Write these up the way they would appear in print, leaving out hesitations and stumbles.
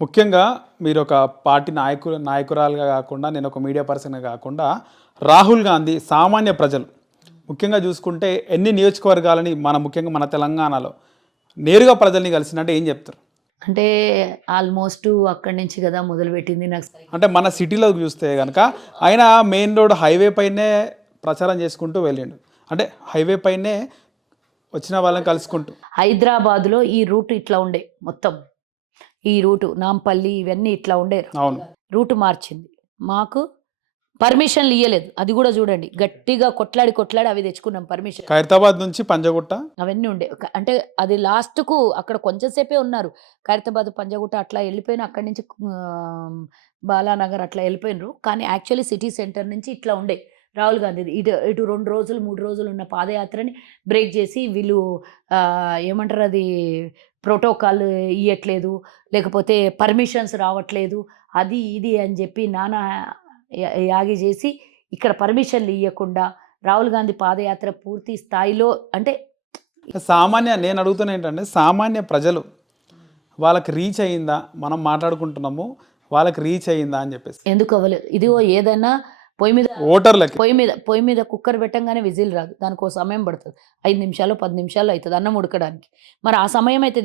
ముఖ్యంగా మీరు ఒక పార్టీ నాయకురాలుగా కాకుండా నేను ఒక మీడియా పర్సన్గా కాకుండా రాహుల్ గాంధీ సామాన్య ప్రజలు ముఖ్యంగా చూసుకుంటే ఎన్ని నియోజకవర్గాలని ముఖ్యంగా మన తెలంగాణలో నేరుగా ప్రజల్ని కలిసినట్టే ఏం చెప్తారు? అంటే ఆల్మోస్ట్ అక్కడి నుంచి కదా మొదలుపెట్టింది నాకు అంటే మన సిటీలో చూస్తే కనుక ఆయన మెయిన్ రోడ్ హైవే పైనే ప్రచారం చేసుకుంటూ వెళ్ళిండు. అంటే హైవే పైనే వచ్చిన వాళ్ళని కలుసుకుంటూ. హైదరాబాద్లో ఈ రూట్ ఇట్లా ఉండే మొత్తం ఈ రూటు నాంపల్లి ఇవన్నీ ఇట్లా ఉండే అవును. రూటు మార్చింది. మాకు పర్మిషన్లు ఇవ్వలేదు. అది కూడా చూడండి, గట్టిగా కొట్లాడి అవి తెచ్చుకున్నాం పర్మిషన్. ఖైరతాబాద్ నుంచి పంజగుట్ట అవన్నీ ఉండే అంటే అది లాస్ట్కు అక్కడ కొంచెం సేపే ఉన్నారు. ఖైరతాబాద్ పంజగుట్ట అట్లా వెళ్ళిపోయిన అక్కడి నుంచి బాలానగర్ అట్లా వెళ్ళిపోయినరు. కానీ యాక్చువల్లీ సిటీ సెంటర్ నుంచి ఇట్లా ఉండే రాహుల్ గాంధీది. ఇటు 2 రోజులు 3 రోజులు ఉన్న పాదయాత్రని బ్రేక్ చేసి వీళ్ళు ఏమంటారు అది ప్రోటోకాల్ ఇయ్యట్లేదు, లేకపోతే పర్మిషన్స్ రావట్లేదు, అది ఇది అని చెప్పి నానా యాగి చేసి ఇక్కడ పర్మిషన్లు ఇవ్వకుండా రాహుల్ గాంధీ పాదయాత్ర పూర్తి స్థాయిలో అంటే నేను అడుగుతున్నా ఏంటంటే సామాన్య ప్రజలు వాళ్ళకి రీచ్ అయ్యిందా? మనం మాట్లాడుకుంటున్నాము, వాళ్ళకి రీచ్ అయ్యిందా అని చెప్పేసి. ఎందుకు అవ్వలేదు? ఇదిగో ఏదైనా పొయ్యి మీద కుక్కర్ పెట్టంగానే విజిల్ రాదు, దానికి ఒక సమయం పడుతుంది. 5 నిమిషాలు 10 నిమిషాలు అవుతుంది అన్నం ఉడకడానికి. మరి ఆ సమయం అయితే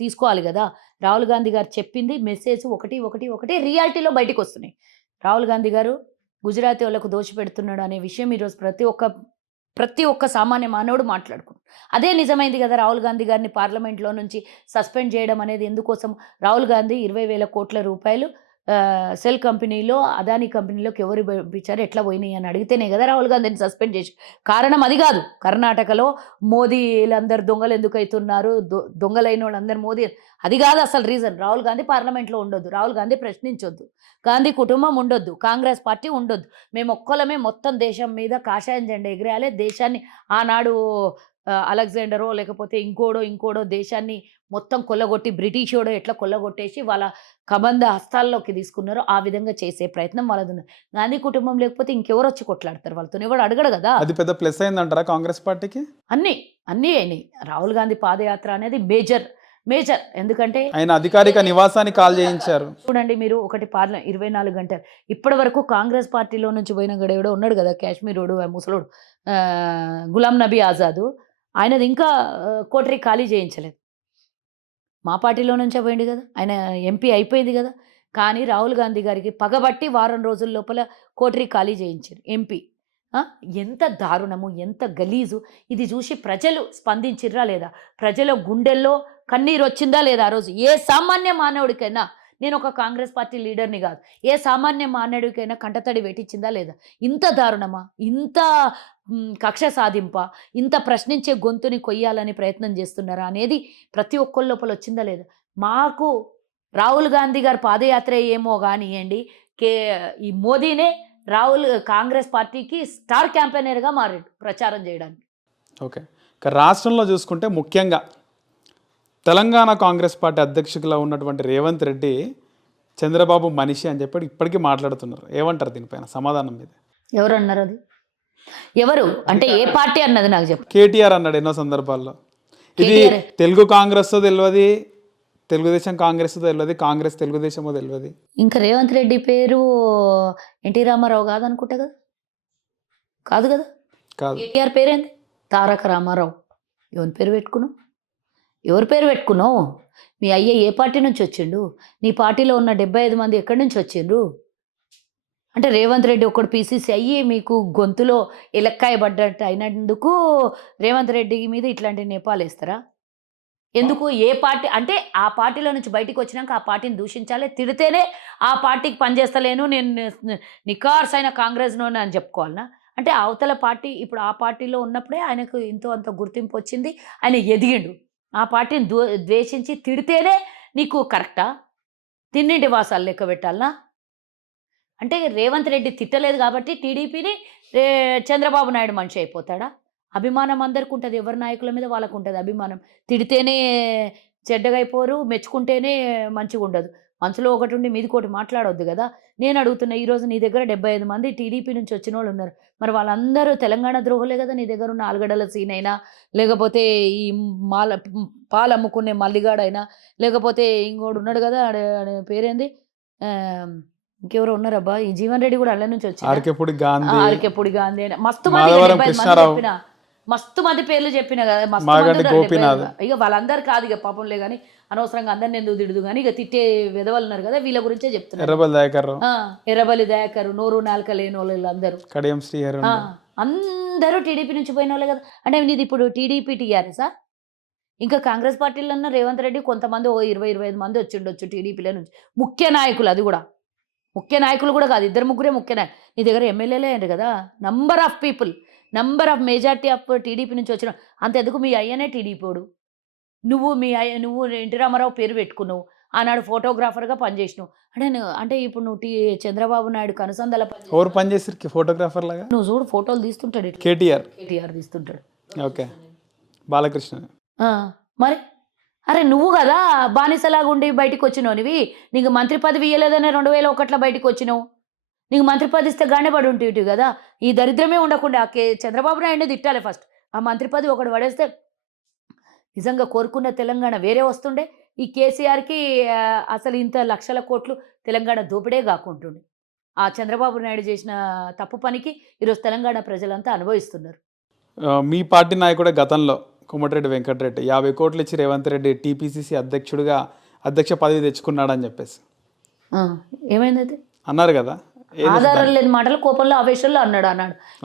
తీసుకోవాలి కదా. రాహుల్ గాంధీ గారు చెప్పింది మెసేజ్ ఒకటి రియాలిటీలో బయటకు వస్తున్నాయి. రాహుల్ గాంధీ గారు గుజరాతీ వాళ్ళకు దోషపెడుతున్నాడు అనే విషయం ఈరోజు ప్రతి ఒక్క సామాన్య మానవుడు మాట్లాడుకున్నాడు. అదే నిజమైంది కదా. రాహుల్ గాంధీ గారిని పార్లమెంట్లో నుంచి సస్పెండ్ చేయడం అనేది ఎందుకోసం? రాహుల్ గాంధీ 20,000 కోట్ల రూపాయలు సెల్ కంపెనీలో అదానీ కంపెనీలోకి ఎవరు పంపించారు, ఎట్లా పోయినాయి అని అడిగితేనే కదా రాహుల్ గాంధీని సస్పెండ్ చేసి. కారణం అది కాదు. కర్ణాటకలో మోదీలందరూ దొంగలు ఎందుకు అవుతున్నారు, దొంగలైన వాళ్ళందరూ మోదీ, అది కాదు అసలు రీజన్. రాహుల్ గాంధీ పార్లమెంట్లో ఉండొద్దు, రాహుల్ గాంధీ ప్రశ్నించొద్దు, గాంధీ కుటుంబం ఉండొద్దు, కాంగ్రెస్ పార్టీ ఉండొద్దు. మేము ఒక్కలమే మొత్తం దేశం మీద కాషాయం జెండా ఎగిరేయాలి. దేశాన్ని ఆనాడు అలెగ్జాండరో లేకపోతే ఇంకోడో దేశాన్ని మొత్తం కొల్లగొట్టి బ్రిటిషోడో ఎట్లా కొల్లగొట్టేసి వాళ్ళ కబంధ హస్తాల్లోకి తీసుకున్నారో ఆ విధంగా చేసే ప్రయత్నం వాళ్ళది. గాంధీ కుటుంబం లేకపోతే ఇంకెవరు వచ్చి కొట్లాడతారు వాళ్ళతో? ఎవడు అడగడు కదా. అది పెద్ద ప్లస్ అయిందంటారా కాంగ్రెస్ పార్టీకి? అన్నీ అయినాయి. రాహుల్ గాంధీ పాదయాత్ర అనేది మేజర్. ఎందుకంటే ఆయన అధికారిక నివాసాన్ని కాల్ చేయించారు. చూడండి మీరు, ఒకటి 24 గంటలు ఇప్పటి వరకు కాంగ్రెస్ పార్టీలో నుంచి పోయిన గడేవడో ఉన్నాడు కదా, కాశ్మీరోడు ముసలోడు, గులాం నబీ ఆజాదు, ఆయనది ఇంకా కోటరీ ఖాళీ చేయించలేదు. మా పార్టీలో నుంచే పోయింది కదా, ఆయన ఎంపీ అయిపోయింది కదా. కానీ రాహుల్ గాంధీ గారికి పగబట్టి వారం రోజుల లోపల కోటరీ ఖాళీ చేయించారు ఎంపీ. ఎంత దారుణము, ఎంత గలీజు! ఇది చూసి ప్రజలు స్పందించిర్రా లేదా? ప్రజల గుండెల్లో కన్నీరు వచ్చిందా లేదా? ఆ రోజు ఏ సామాన్య మానవుడికైనా, నేను ఒక కాంగ్రెస్ పార్టీ లీడర్ని కాదు, ఏ సామాన్య మానవుడికైనా కంటతడి పెట్టించిందా లేదా? ఇంత దారుణమా? ఇంత కక్ష సాధింప? ఇంత ప్రశ్నించే గొంతుని కొయ్యాలని ప్రయత్నం చేస్తున్నారా అనేది ప్రతి ఒక్కరి లోపల వచ్చిందా లేదా? మాకు రాహుల్ గాంధీ గారి పాదయాత్ర ఏమో కానివ్వండి, ఈ మోదీనే కాంగ్రెస్ పార్టీకి స్టార్ క్యాంపెయినర్గా మారాడు ప్రచారం చేయడానికి. ఓకే. ఇక రాష్ట్రంలో చూసుకుంటే ముఖ్యంగా తెలంగాణ కాంగ్రెస్ పార్టీ అధ్యక్షులుగా ఉన్నటువంటి రేవంత్ రెడ్డి చంద్రబాబు మనిషి అని చెప్పి ఇప్పటికీ మాట్లాడుతున్నారు. ఏమంటారు దీనిపైన సమాధానం మీద? ఎవరు అన్నారు అది? ఎవరు అంటే ఏ పార్టీ అన్నది నాకు చెప్పు. కేటీఆర్ అన్నాడు ఎన్నో సందర్భాల్లో. ఇది తెలుగు కాంగ్రెస్ తెలియదు, తెలుగుదేశం కాంగ్రెస్ తెలియదు, కాంగ్రెస్ తెలుగుదేశమో తెలియదు. ఇంకా రేవంత్ రెడ్డి పేరు ఎన్టీ రామారావు కాదనుకుంటా కదా? కాదు కదా. కేటీఆర్ పేరేంది? తారక రామారావు. ఎవరి పేరు పెట్టుకున్నావు? మీ అయ్య ఏ పార్టీ నుంచి వచ్చిండు? నీ పార్టీలో ఉన్న 75 మంది ఎక్కడి నుంచి వచ్చిండ్రు? అంటే రేవంత్ రెడ్డి ఒకడు పీసీసీ అయ్యి మీకు గొంతులో ఎలక్కాయ పడ్డట్టు అయినందుకు రేవంత్ రెడ్డి మీద ఇట్లాంటి నేపాలు వేస్తారా? ఎందుకు? ఏ పార్టీ అంటే ఆ పార్టీలో నుంచి బయటికి వచ్చినాక ఆ పార్టీని దూషించాలి, తిడితేనే ఆ పార్టీకి పనిచేస్తలేను, నేను నికార్సైన కాంగ్రెస్లోనే అని చెప్పుకోవాలనా? అంటే అవతల పార్టీ ఇప్పుడు ఆ పార్టీలో ఉన్నప్పుడే ఆయనకు ఇంతో అంత గుర్తింపు వచ్చింది, ఆయన ఎదిగిండు. ఆ పార్టీని ద్వేషించి తిడితేనే నీకు కరెక్టా? తిన్నింటి వాసాలు లెక్క పెట్టాలనా? అంటే రేవంత్ రెడ్డి తిట్టలేదు కాబట్టి టీడీపీని చంద్రబాబు నాయుడు మనిషి అయిపోతాడా? అభిమానం అందరికి ఉంటుంది, ఎవరి నాయకుల మీద వాళ్ళకు ఉంటుంది అభిమానం. తిడితేనే చెడ్డగా అయిపోరు, మెచ్చుకుంటేనే మంచిగా ఉండదు. మనసులో ఒకటి ఉండి మీదికోటి మాట్లాడొద్దు కదా. నేను అడుగుతున్నా, ఈరోజు నీ దగ్గర 75 మంది టీడీపీ నుంచి వచ్చిన వాళ్ళు ఉన్నారు. మరి వాళ్ళందరూ తెలంగాణ ద్రోహులే కదా. నీ దగ్గర ఉన్న ఆలుగడ్డల సీన్ అయినా, లేకపోతే ఈ పాలు అమ్ముకునే మల్లిగాడైనా, లేకపోతే ఇంకోడు ఉన్నాడు కదా, ఆడ పేరేంది, ఇంకెవరో ఉన్నారబ్బా, ఈ జీవన్ రెడ్డి కూడా అల్ల నుంచి వచ్చి ఆర్కేపూడి గాంధీ, ఆర్కేపూడి గాంధీ అయినా మస్తు మంది, మాధవరం 75 మంది కృష్ణారావు, చెప్పిన, మస్తు మంది పేర్లు చెప్పిన కదా, మస్తు మాగంటి మంది ఉన్నారు, 70 గోపీనాథ్. ఇక వాళ్ళందరూ కాదు ఇక పాపంలే కానీ, అనవసరంగా అందరిని ఎందుకు తిడుదు కానీ, ఇక తిట్టే విధవలు ఉన్నారు కదా, వీళ్ళ గురించే చెప్తున్నారు. ఎర్రబెల్లి దయాకర్ రావు, ఎర్రబలి దయాకర్, నోరు నాలుక లేని వాళ్ళు అందరూ, కడియం శ్రీహరి, అందరూ టీడీపీ నుంచి పోయిన వాళ్ళే కదా. అంటే నీది ఇప్పుడు టీడీపీ టీఆర్ఎసా? ఇంకా కాంగ్రెస్ పార్టీలో రేవంత్ రెడ్డి కొంతమంది 20-25 మంది వచ్చిండొచ్చు టీడీపీలో నుంచి, ముఖ్య నాయకులు. అది కూడా ముఖ్య నాయకులు కూడా కాదు, 2-3 ముఖ్య నాయకులు. నీ దగ్గర ఎమ్మెల్యేలే అండి కదా, number of people, number of majority of TDP నుంచి వచ్చిన. అంతెందుకు మీ అయ్యనే టీడీపీడు, నువ్వు ఎన్టీ రామారావు పేరు పెట్టుకున్నావు, ఆనాడు ఫోటోగ్రాఫర్గా పనిచేసినావు. అంటే ఇప్పుడు నువ్వు చంద్రబాబు నాయుడు కనుసందల ఎవరు పనిచేసారు ఫోటోగ్రాఫర్ లాగా? నువ్వు చూడు, ఫోటోలు తీస్తుంటాడు, కేటీఆర్ తీస్తుంటాడు. ఓకే, బాలకృష్ణ. మరి అరే నువ్వు కదా బానిసలాగా ఉండి బయటికి వచ్చినవునివి, నీకు మంత్రి పదవి ఇవ్వలేదనే 2001లో బయటికి వచ్చినావు. నీకు మంత్రి పదవి ఇస్తే గాండేపడి ఉంటేవి కదా. ఈ దరిద్రమే ఉండకుండా చంద్రబాబు నాయుడు తిట్టాలి ఫస్ట్. ఆ మంత్రి పదవి ఒకటి పడేస్తే నిజంగా కోరుకున్న తెలంగాణ వేరే వస్తుండే. ఈ కేసీఆర్కి అసలు ఇంత లక్షల కోట్లు తెలంగాణ దోపిడే కాకుంటుండే. ఆ చంద్రబాబు నాయుడు చేసిన తప్పు పనికి ఈరోజు తెలంగాణ ప్రజలంతా అనుభవిస్తున్నారు. మీ పార్టీ నాయకుడే గతంలో కోమటిరెడ్డి వెంకటరెడ్డి 50 కోట్లు ఇచ్చి రేవంత్ రెడ్డి టీపీసీసీ అధ్యక్ష పదవి తెచ్చుకున్నాడని చెప్పేసి ఏమైంది అది అన్నారు కదా. ఆధారం లేని మాటలు కోపంలో ఆవేశంలో అన్నాడు.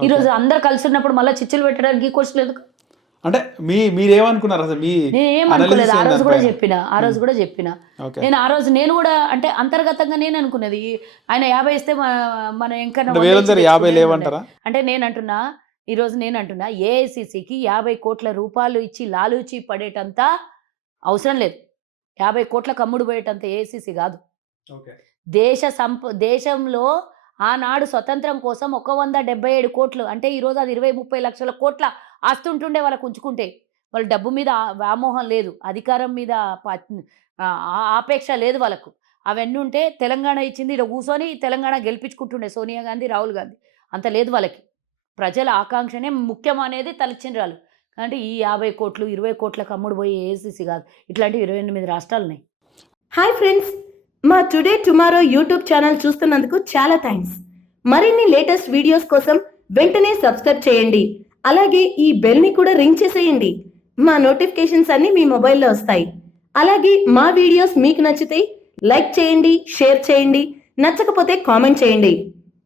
ఈరోజు అందరు కలిసి ఉన్నప్పుడు మళ్ళీ చిచ్చులు పెట్టడానికి ఈ క్వశ్చన్ ఎందుకు? అంటే మీరేమనుకున్నారు అసలు? నేనేమనుకోలేదు, ఆ రోజు కూడా చెప్పిన. నేను కూడా అంటే అంతర్గతంగా నేను అనుకున్నది, ఆయన 50 ఇస్తే మన ఇంకా 50 లేవంటారా? అంటే ఈరోజు నేను అంటున్నా ఏఐసిసికి 50 కోట్ల రూపాయలు ఇచ్చి లాలూచి పడేటంత అవసరం లేదు. 50 కోట్లకు అమ్ముడు పోయేటంత ఏఐసిసి కాదు. దేశంలో ఆనాడు స్వతంత్రం కోసం 177 కోట్లు, అంటే ఈరోజు అది 20-30 లక్షల కోట్ల ఆస్తుంటుండే వాళ్ళకు ఉంచుకుంటే. వాళ్ళ డబ్బు మీద వ్యామోహం లేదు, అధికారం మీద ఆపేక్ష లేదు వాళ్ళకు. అవన్నీ ఉంటే తెలంగాణ ఇచ్చింది ఇక్కడ కూర్చొని తెలంగాణ గెలిపించుకుంటుండే సోనియా గాంధీ, రాహుల్ గాంధీ. అంత లేదు వాళ్ళకి. ప్రజల ఆకాంక్షనే ముఖ్యం అనేది తలచిండ్రు వాళ్ళు. అంటే ఈ 50 కోట్లు 20 కోట్లకు అమ్ముడు పోయి ఏఐసిసి కాదు, ఇట్లాంటివి 28 రాష్ట్రాలు ఉన్నాయి. హాయ్ ఫ్రెండ్స్, మా టుడే టుమారో యూట్యూబ్ ఛానల్ చూస్తున్నందుకు చాలా థ్యాంక్స్. మరిన్ని లేటెస్ట్ వీడియోస్ కోసం వెంటనే సబ్స్క్రైబ్ చేయండి. అలాగే ఈ బెల్ని కూడా రింగ్ చేసేయండి. మా నోటిఫికేషన్స్ అన్ని మీ మొబైల్లో వస్తాయి. అలాగే మా వీడియోస్ మీకు నచ్చితే లైక్ చేయండి, షేర్ చేయండి, నచ్చకపోతే కామెంట్ చేయండి.